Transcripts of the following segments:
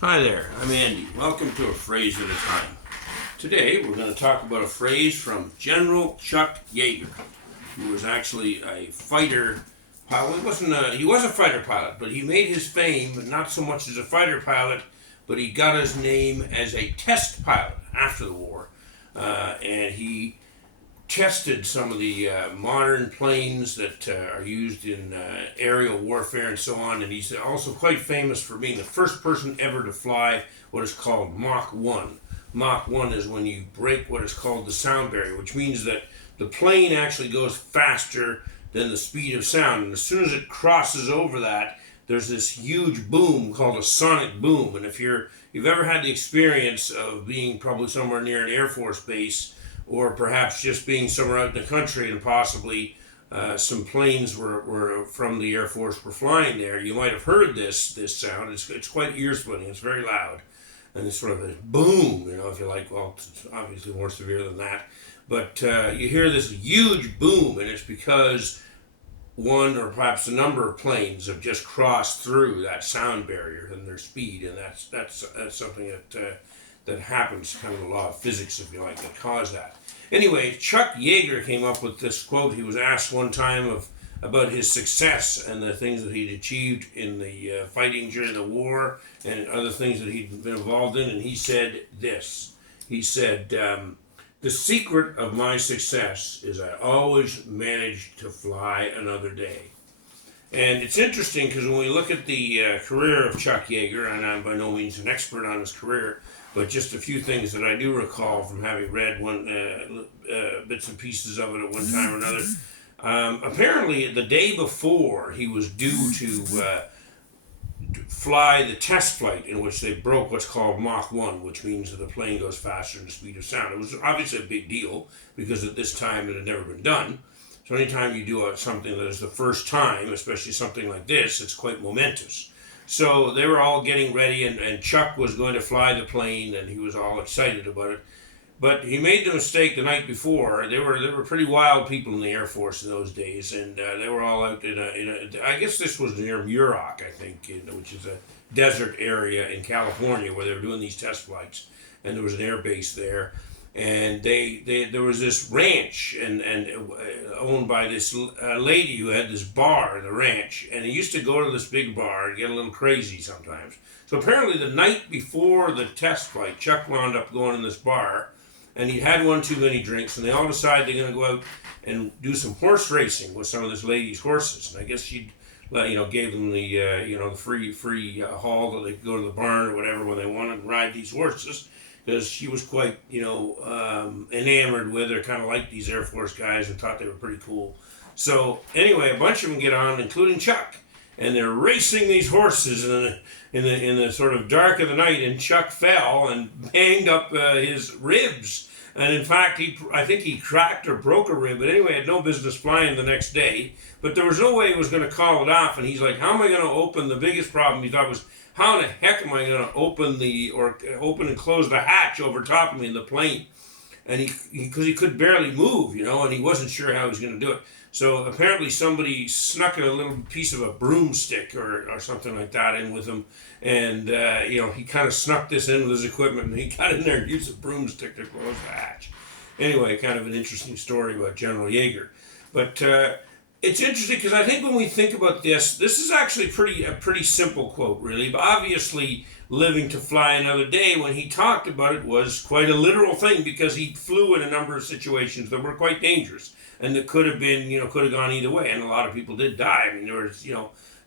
Hi there, I'm Andy. Welcome to A Phrase at a Time. Today we're going to talk about a phrase from General Chuck Yeager, who was actually a fighter pilot. He was a fighter pilot, but he made his fame not so much as a fighter pilot, but he got his name as a test pilot after the war. And he tested some of the modern planes that are used in aerial warfare and so on. And he's also quite famous for being the first person ever to fly what is called Mach 1. Mach 1 is when you break what is called the sound barrier, which means that the plane actually goes faster than the speed of sound. And as soon as it crosses over that, there's this huge boom called a sonic boom. And if you've ever had the experience of being probably somewhere near an Air Force base, or perhaps just being somewhere out in the country and possibly some planes were from the Air Force were flying there, you might have heard this sound. It's quite ear-splitting. It's very loud. And it's sort of a boom, if you like. Well, it's obviously more severe than that. But you hear this huge boom, and it's because one or perhaps a number of planes have just crossed through that sound barrier and their speed, and that's something that happens, kind of the law of physics, if you like, that caused that. Anyway, Chuck Yeager came up with this quote. He was asked one time about his success and the things that he'd achieved in the fighting during the war and other things that he'd been involved in, and he said this. He said, "The secret of my success is I always managed to fly another day." And it's interesting because when we look at the career of Chuck Yeager, and I'm by no means an expert on his career, but just a few things that I do recall from having read bits and pieces of it at one time or another. Apparently, the day before he was due to fly the test flight in which they broke what's called Mach 1, which means that the plane goes faster than the speed of sound. It was obviously a big deal because at this time it had never been done. So anytime you do something that is the first time, especially something like this, it's quite momentous. So they were all getting ready, and Chuck was going to fly the plane, and he was all excited about it. But he made the mistake the night before. There were pretty wild people in the Air Force in those days, and they were all out in a I guess this was near Muroc, I think, which is a desert area in California where they were doing these test flights, and there was an air base there. And there was this ranch and owned by this lady who had this bar, the ranch, and he used to go to this big bar and get a little crazy sometimes. So apparently the night before the test flight, Chuck wound up going in this bar, and he had one too many drinks, and they all decided they're going to go out and do some horse racing with some of this lady's horses. And I guess she'd gave them the the free haul that they could go to the barn or whatever when they wanted to ride these horses, because she was quite, enamored with her, kind of liked these Air Force guys and thought they were pretty cool. So anyway, a bunch of them get on, including Chuck, and they're racing these horses in the sort of dark of the night, and Chuck fell and banged up his ribs. And in fact, I think he cracked or broke a rib, but anyway, had no business flying the next day. But there was no way he was going to call it off, and he's like, how am I going to open? The biggest problem he thought was, how in the heck am I going to open and close the hatch over top of me in the plane? And because he could barely move, and he wasn't sure how he was going to do it. So apparently somebody snuck a little piece of a broomstick or something like that in with him, and he kind of snuck this in with his equipment, and he got in there and used a broomstick to close the hatch. Anyway, kind of an interesting story about General Yeager. But it's interesting because I think when we think about this is actually a pretty simple quote, really. But obviously, living to fly another day, when he talked about it, was quite a literal thing because he flew in a number of situations that were quite dangerous and that could have gone either way. And a lot of people did die. I mean, there was,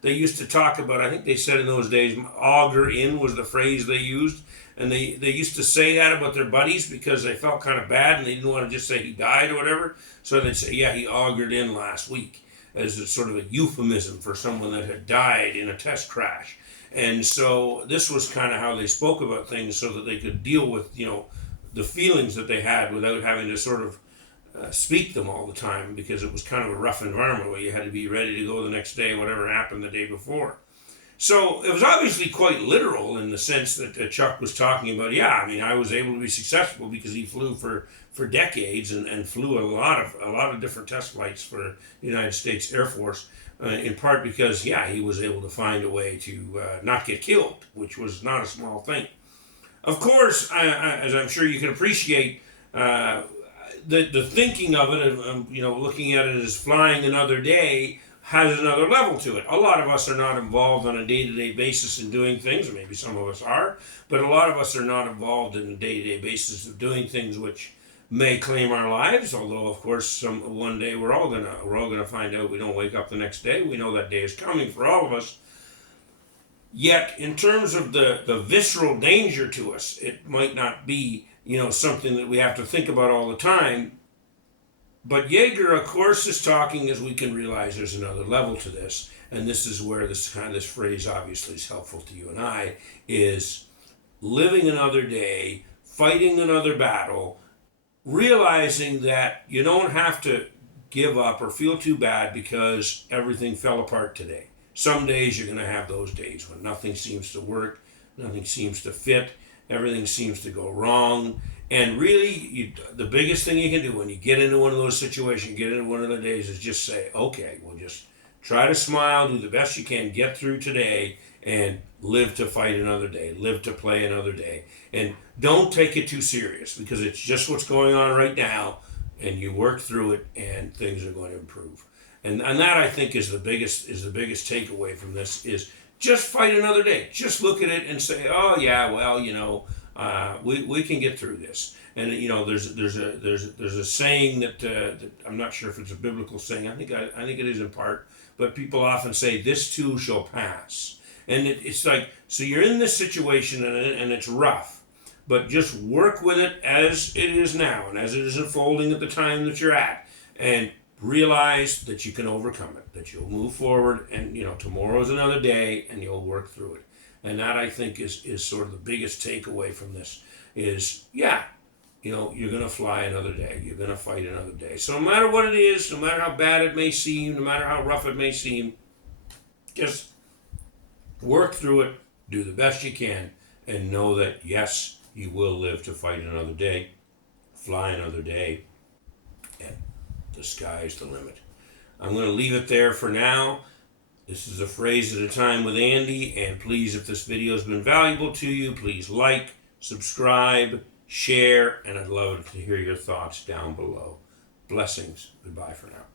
they used to talk about, I think they said in those days, auger in was the phrase they used. And they used to say that about their buddies because they felt kind of bad and they didn't want to just say he died or whatever. So they'd say, yeah, he augured in last week, as a sort of a euphemism for someone that had died in a test crash. And so this was kind of how they spoke about things so that they could deal with, the feelings that they had without having to sort of speak them all the time, because it was kind of a rough environment where you had to be ready to go the next day, whatever happened the day before. So it was obviously quite literal in the sense that Chuck was talking about, I was able to be successful because he flew for decades and flew a lot of different test flights for the United States Air Force. in part because, yeah, he was able to find a way to not get killed, which was not a small thing. Of course, as I'm sure you can appreciate, the thinking of it, looking at it as flying another day, has another level to it. A lot of us are not involved on a day-to-day basis in doing things, or maybe some of us are, but a lot of us are not involved in a day-to-day basis of doing things which may claim our lives. Although, of course, one day we're all gonna find out. We don't wake up the next day. We know that day is coming for all of us. Yet, in terms of the visceral danger to us, it might not be, something that we have to think about all the time. But Yeager, of course, is talking, as we can realize, there's another level to this, and this is where this phrase obviously is helpful to you and I, is living another day, fighting another battle, realizing that you don't have to give up or feel too bad because everything fell apart today. Some days you're going to have those days when nothing seems to work, nothing seems to fit, everything seems to go wrong. And really, the biggest thing you can do when you get into one of those situations, get into one of the days, is just say, okay, we'll just try to smile, do the best you can, get through today, and live to fight another day, live to play another day. And don't take it too serious, because it's just what's going on right now, and you work through it, and things are going to improve. And that, I think, is the biggest takeaway from this, is just fight another day. Just look at it and say, oh yeah, well, we can get through this. And there's a saying that I'm not sure if it's a biblical saying. I think it is in part, but people often say, this too shall pass. And it's like, so you're in this situation and it's rough, but just work with it as it is now and as it is unfolding at the time that you're at, and realize that you can overcome it, that you'll move forward, and tomorrow's another day and you'll work through it. And that, I think, is sort of the biggest takeaway from this, is, yeah, you're going to fly another day. You're going to fight another day. So no matter what it is, no matter how bad it may seem, no matter how rough it may seem, just work through it, do the best you can, and know that, yes, you will live to fight another day, fly another day, and the sky's the limit. I'm going to leave it there for now. This is a phrase at a time with Andy, and please, if this video has been valuable to you, please like, subscribe, share, and I'd love to hear your thoughts down below. Blessings. Goodbye for now.